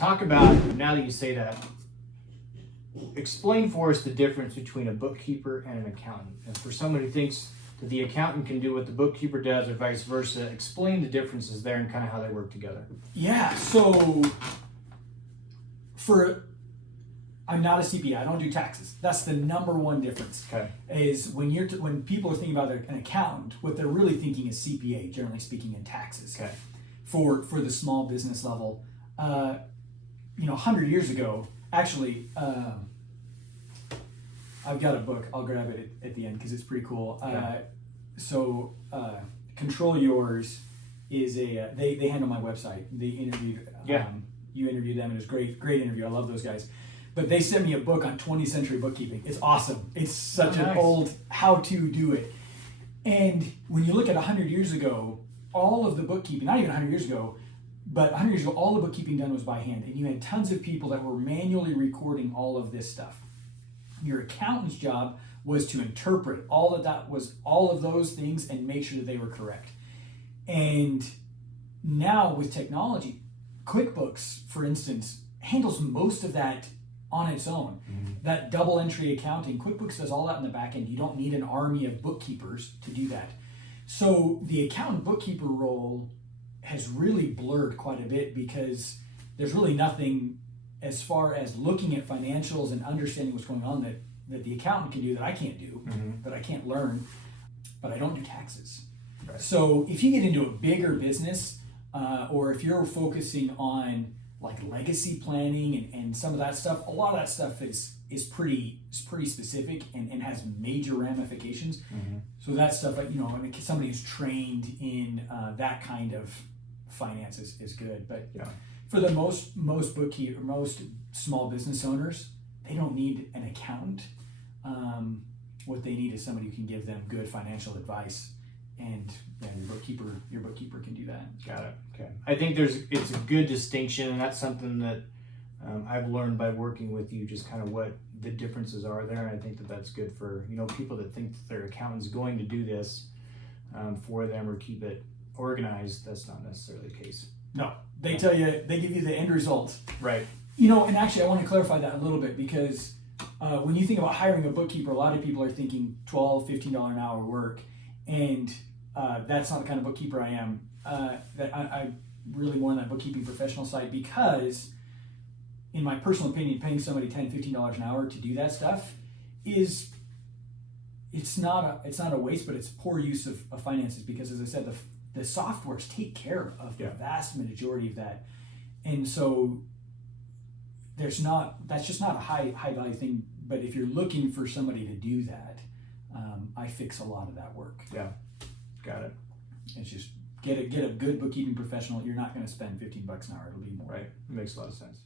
talk about, now that you say that, explain for us the difference between a bookkeeper and an accountant. And for someone who thinks that the accountant can do what the bookkeeper does or vice versa, explain the differences there and kind of how they work together. Yeah, so I'm not a CPA. I don't do taxes. That's the number one difference. Okay. Is when people are thinking about an accountant, what they're really thinking is CPA, generally speaking, in taxes. Okay. For the small business level, 100 years ago, actually, I've got a book. I'll grab it at the end because it's pretty cool. Control Yours is they handle my website. They interviewed. You interviewed them. It was great interview. I love those guys. But they sent me a book on 20th century bookkeeping. It's awesome. It's such an old how to do it. And when you look at 100 years ago, all of the bookkeeping, not even 100 years ago, but 100 years ago, all the bookkeeping done was by hand. And you had tons of people that were manually recording all of this stuff. Your accountant's job was to interpret all of those things and make sure that they were correct. And now with technology, QuickBooks, for instance, handles most of that on its own. Mm-hmm. That double entry accounting, QuickBooks does all that in the back end. You don't need an army of bookkeepers to do that. So the accountant bookkeeper role has really blurred quite a bit because there's really nothing as far as looking at financials and understanding what's going on that the accountant can do that I can't do, that I can't learn, but I don't do taxes. Right. So if you get into a bigger business, or if you're focusing on like legacy planning and some of that stuff, a lot of that stuff is pretty specific and has major ramifications. Mm-hmm. So that stuff, somebody who's trained in that kind of finance is good. But for the most small business owners, they don't need an accountant. What they need is somebody who can give them good financial advice. And your bookkeeper can do that. Got it. Okay. I think it's a good distinction, and that's something that I've learned by working with you, just kind of what the differences are there. And I think that's good for people that think that their accountant's going to do this for them or keep it organized. That's not necessarily the case. No, they tell you, they give you the end result. Right. And actually, I want to clarify that a little bit because when you think about hiring a bookkeeper, a lot of people are thinking $12, $15 an hour work, and that's not the kind of bookkeeper I am. That I'm really more on that bookkeeping professional side because, in my personal opinion, paying somebody $10, $15 an hour to do that stuff it's not a waste, but it's poor use of finances because, as I said, the softwares take care of the vast majority of that, and so that's just not a high value thing. But if you're looking for somebody to do that, I fix a lot of that work. Yeah. Got it. It's just get a good bookkeeping professional. You're not going to spend $15 an hour. It'll be more. Right. It makes a lot of sense.